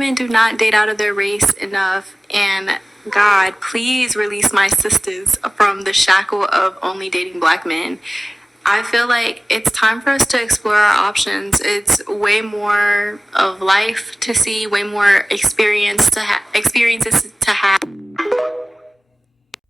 women do not date out of their race enough, and God, please release my sisters from the shackle of only dating black men. I feel like it's time for us to explore our options. It's way more of life to see, way more experiences to have.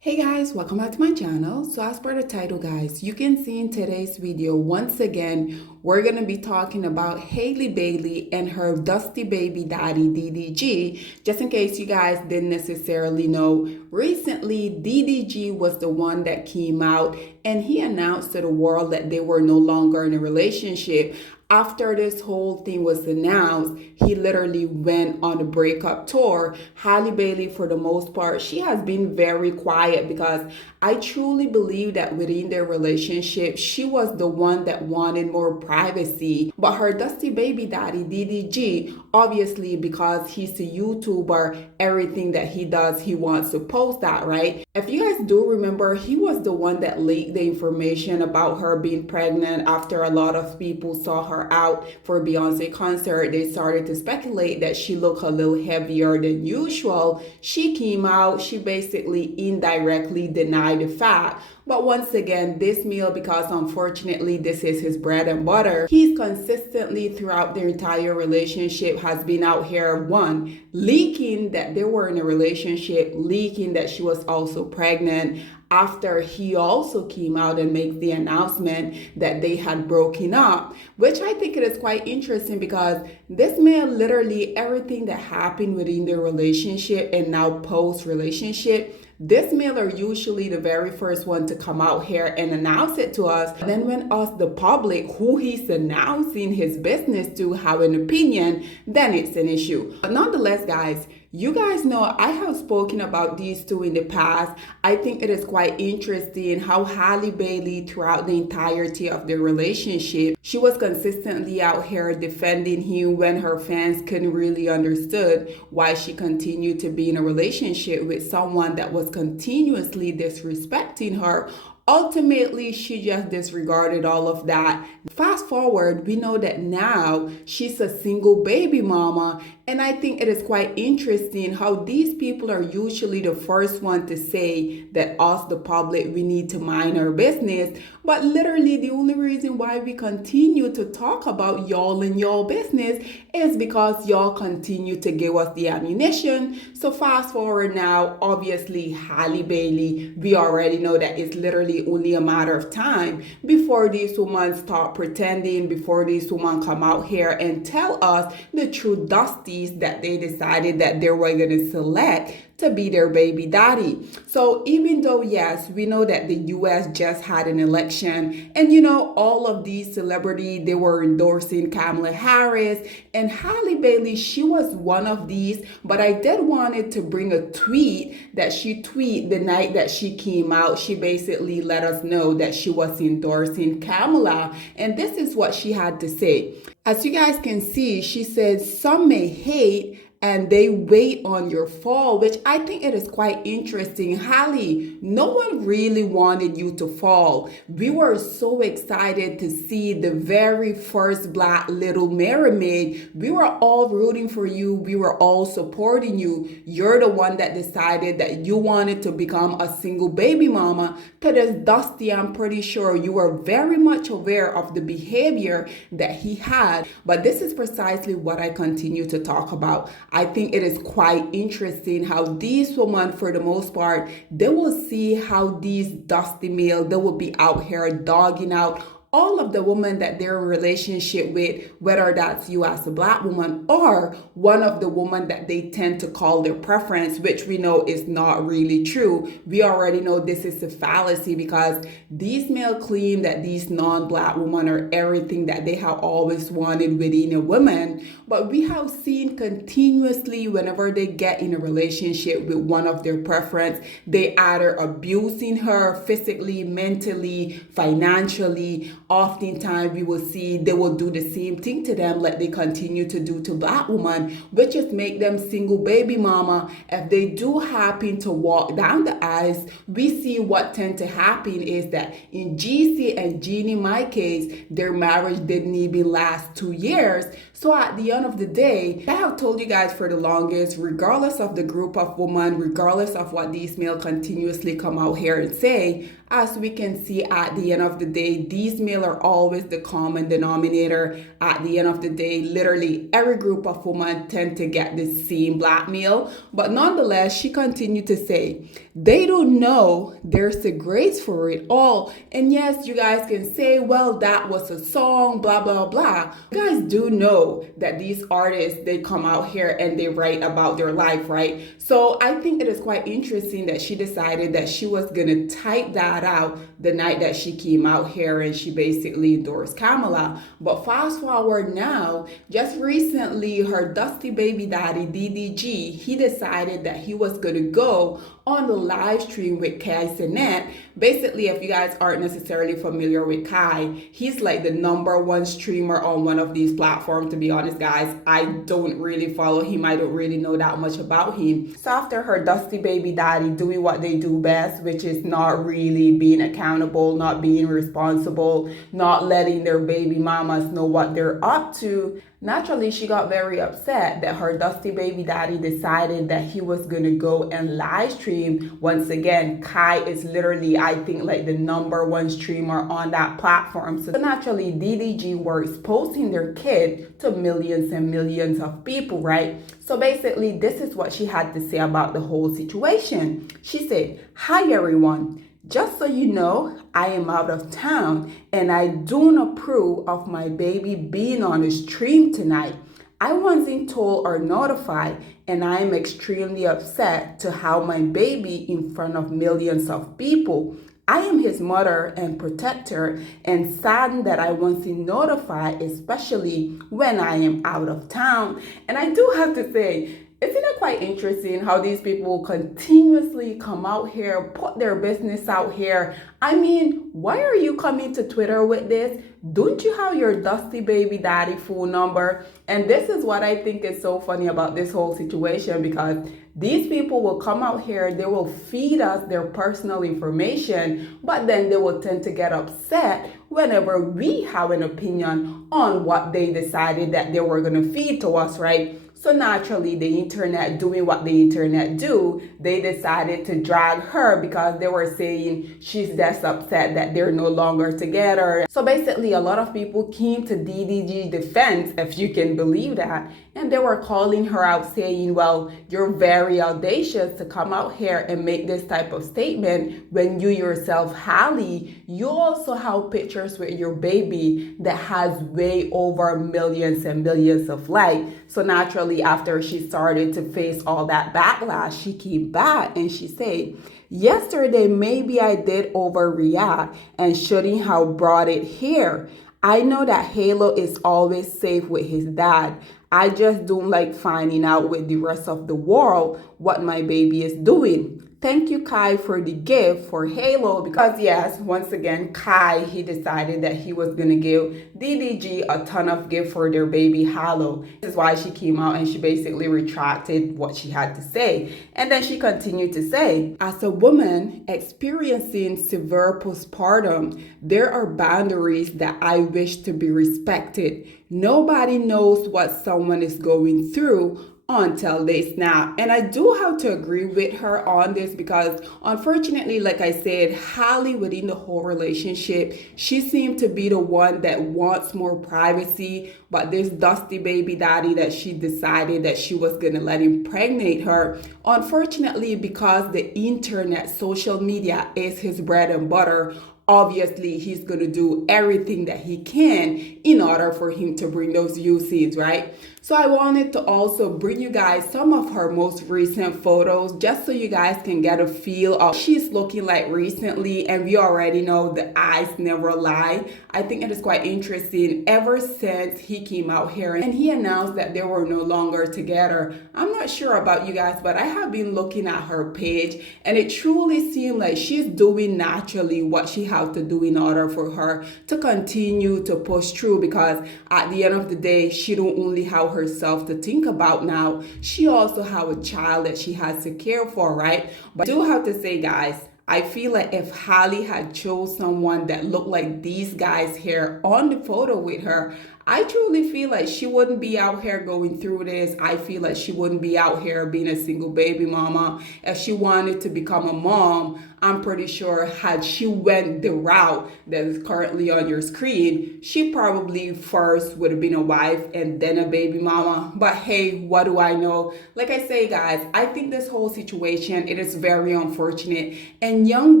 Hey guys, welcome back to my channel. So as per the title guys, you can see in today's video, once again, we're going to be talking about Halle Bailey and her dusty baby daddy DDG. Just in case you guys didn't necessarily know, recently DDG was the one that came out and he announced to the world that they were no longer in a relationship. After this whole thing was announced, he literally went on a breakup tour. Halle Bailey, for the most part, she has been very quiet because I truly believe that within their relationship, she was the one that wanted more privacy. But her dusty baby daddy, DDG, obviously because he's a YouTuber, everything that he does, he wants to post that, right? If you guys do remember, he was the one that leaked the information about her being pregnant after a lot of people saw her out for Beyonce concert. They started to speculate that she looked a little heavier than usual. She came out, she basically indirectly denied the fact. But once again, this meal, because unfortunately this is his bread and butter, he's consistently throughout their entire relationship has been out here, one, leaking that they were in a relationship, leaking that she was also pregnant, after he also came out and made the announcement that they had broken up, which I think it is quite interesting because this man literally everything that happened within their relationship and now post-relationship, this male are usually the very first one to come out here and announce it to us. And then when us, the public, who he's announcing his business to, have an opinion, then it's an issue. But nonetheless, guys, you guys know I have spoken about these two in the past. I think it is quite interesting how Halle Bailey, throughout the entirety of their relationship, she was consistently out here defending him when her fans couldn't really understood why she continued to be in a relationship with someone that was continuously disrespecting her. Ultimately, she just disregarded all of that. Fast forward, we know that now she's a single baby mama. And I think it is quite interesting how these people are usually the first one to say that us, the public, we need to mind our business. But literally the only reason why we continue to talk about y'all and y'all business is because y'all continue to give us the ammunition. So fast forward now, obviously Halle Bailey, we already know that it's literally only a matter of time before these women start pretending, before these women come out here and tell us the true dusties that they decided that they were going to select to be their baby daddy. So even though, yes, we know that the US just had an election and you know, all of these celebrities, they were endorsing Kamala Harris and Halle Bailey, she was one of these, but I did wanted to bring a tweet that she tweeted the night that she came out. She basically let us know that she was endorsing Kamala, and this is what she had to say. As you guys can see, she said, some may hate and they wait on your fall, which I think it is quite interesting. Halle, no one really wanted you to fall. We were so excited to see the very first Black Little Mermaid. We were all rooting for you. We were all supporting you. You're the one that decided that you wanted to become a single baby mama. To this Dusty, I'm pretty sure you were very much aware of the behavior that he had. But this is precisely what I continue to talk about. I think it is quite interesting how these women, for the most part, they will see how these dusty males, they will be out here dogging out all of the women that they're in a relationship with, whether that's you as a Black woman or one of the women that they tend to call their preference, which we know is not really true. We already know this is a fallacy because these male claim that these non-Black women are everything that they have always wanted within a woman. But we have seen continuously whenever they get in a relationship with one of their preference, they either abusing her physically, mentally, financially, oftentimes we will see they will do the same thing to them like they continue to do to black women, which is make them single baby mama. If they do happen to walk down the aisles, we see what tend to happen is that in GC and Jeannie, my case, their marriage didn't even last 2 years. So at the end of the day, I have told you guys for the longest, regardless of the group of women, regardless of what these males continuously come out here and say, as we can see at the end of the day, these males are always the common denominator. At the end of the day, literally every group of women tend to get the same black male. But nonetheless, she continued to say, they don't know there's a grace for it all. And yes, you guys can say, well, that was a song, blah, blah, blah. You guys do know that these artists, they come out here and they write about their life, right? So I think it is quite interesting that she decided that she was going to type that out the night that she came out here and she basically endorsed Kamala. But fast forward now, just recently, her dusty baby daddy, DDG, he decided that he was going to go on the live stream with Kai Cenat. Basically, if you guys aren't necessarily familiar with Kai, he's like the #1 streamer on one of these platforms. To be honest, guys, I don't really follow him. I don't really know that much about him. So after her dusty baby daddy doing what they do best, which is not really being accountable, not being responsible, not letting their baby mamas know what they're up to, naturally, she got very upset that her dusty baby daddy decided that he was going to go and live stream. Once again, Kai is literally, I think, like the #1 streamer on that platform. So naturally, DDG were exposing their kid to millions and millions of people, right? So basically, this is what she had to say about the whole situation. She said, "Hi, everyone. Just so you know, I am out of town and I don't approve of my baby being on the stream tonight. I wasn't told or notified and I am extremely upset to have my baby in front of millions of people. I am his mother and protector and saddened that I wasn't notified, especially when I am out of town." And I do have to say, isn't it quite interesting how these people continuously come out here, put their business out here? I mean, why are you coming to Twitter with this? Don't you have your dusty baby daddy phone number? And this is what I think is so funny about this whole situation, because these people will come out here, they will feed us their personal information, but then they will tend to get upset whenever we have an opinion on what they decided that they were going to feed to us, right? So naturally, the internet doing what the internet do, they decided to drag her because they were saying she's just upset that they're no longer together. So basically, a lot of people came to DDG defense, if you can believe that, and they were calling her out saying, well, you're very audacious to come out here and make this type of statement when you yourself, Halle, you also have pictures with your baby that has way over millions and millions of likes. So naturally, after she started to face all that backlash, she came back and she said, "Yesterday, maybe I did overreact and shouldn't have brought it here. I know that Halo is always safe with his dad. I just don't like finding out with the rest of the world what my baby is doing. Thank you, Kai, for the gift for Halo." Because yes, once again, Kai, he decided that he was going to give DDG a ton of gift for their baby Halo. This is why she came out and she basically retracted what she had to say. And then she continued to say, "As a woman experiencing severe postpartum, there are boundaries that I wish to be respected. Nobody knows what someone is going through until they snap." And I do have to agree with her on this because unfortunately, like I said, Halle within the whole relationship, she seemed to be the one that wants more privacy, but this dusty baby daddy that she decided that she was going to let impregnate her, unfortunately, because the internet, social media is his bread and butter, obviously he's going to do everything that he can in order for him to bring those usage, right? So I wanted to also bring you guys some of her most recent photos just so you guys can get a feel of what she's looking like recently. And we already know the eyes never lie. I think it is quite interesting ever since he came out here and he announced that they were no longer together. I'm not sure about you guys, but I have been looking at her page and it truly seems like she's doing naturally what she has to do in order for her to continue to push through, because at the end of the day, she don't only have herself to think about now, she also have a child that she has to care for, right? But I do have to say, guys, I feel like if Halle had chose someone that looked like these guys here on the photo with her, I truly feel like she wouldn't be out here going through this. I feel like she wouldn't be out here being a single baby mama. If she wanted to become a mom, I'm pretty sure had she went the route that is currently on your screen, she probably first would have been a wife and then a baby mama. But hey, what do I know? Like I say, guys, I think this whole situation, it is very unfortunate. And young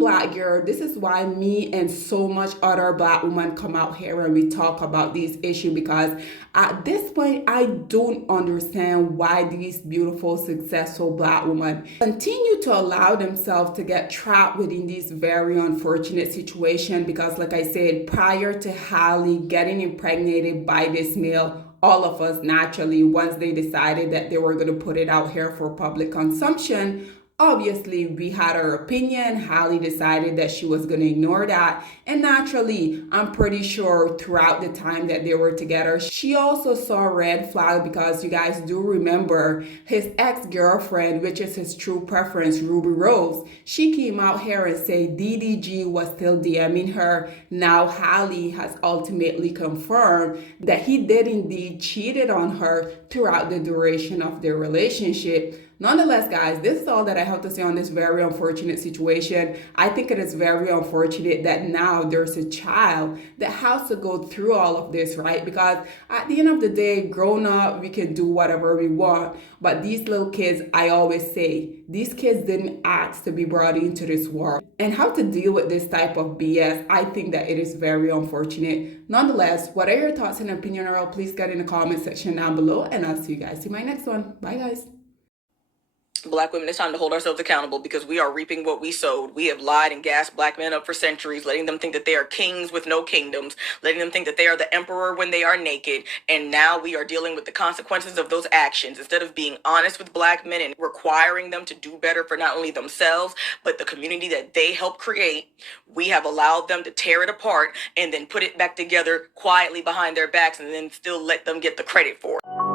black girl, this is why me and so much other black women come out here and we talk about these issues, because at this point, I don't understand why these beautiful, successful black women continue to allow themselves to get trapped within this very unfortunate situation. Because like I said, prior to Halle getting impregnated by this male, all of us naturally, once they decided that they were going to put it out here for public consumption, obviously we had our opinion. Halle decided that she was going to ignore that, and naturally, I'm pretty sure throughout the time that they were together, she also saw a red flag, because you guys do remember his ex-girlfriend, which is his true preference, Ruby Rose, she came out here and said DDG was still DMing her. Now Halle has ultimately confirmed that he did indeed cheated on her throughout the duration of their relationship. Nonetheless, guys, this is all that I have to say on this very unfortunate situation. I think it is very unfortunate that now there's a child that has to go through all of this, right? Because at the end of the day, grown up, we can do whatever we want. But these little kids, I always say, these kids didn't ask to be brought into this world. And how to deal with this type of BS, I think that it is very unfortunate. Nonetheless, what are your thoughts and opinion, or please get in the comment section down below, and I'll see you guys in my next one. Bye, guys. Black women, it's time to hold ourselves accountable, because we are reaping what we sowed. We have lied and gassed black men up for centuries, letting them think that they are kings with no kingdoms, letting them think that they are the emperor when they are naked. And now we are dealing with the consequences of those actions. Instead of being honest with black men and requiring them to do better for not only themselves, but the community that they helped create, we have allowed them to tear it apart and then put it back together quietly behind their backs, and then still let them get the credit for it.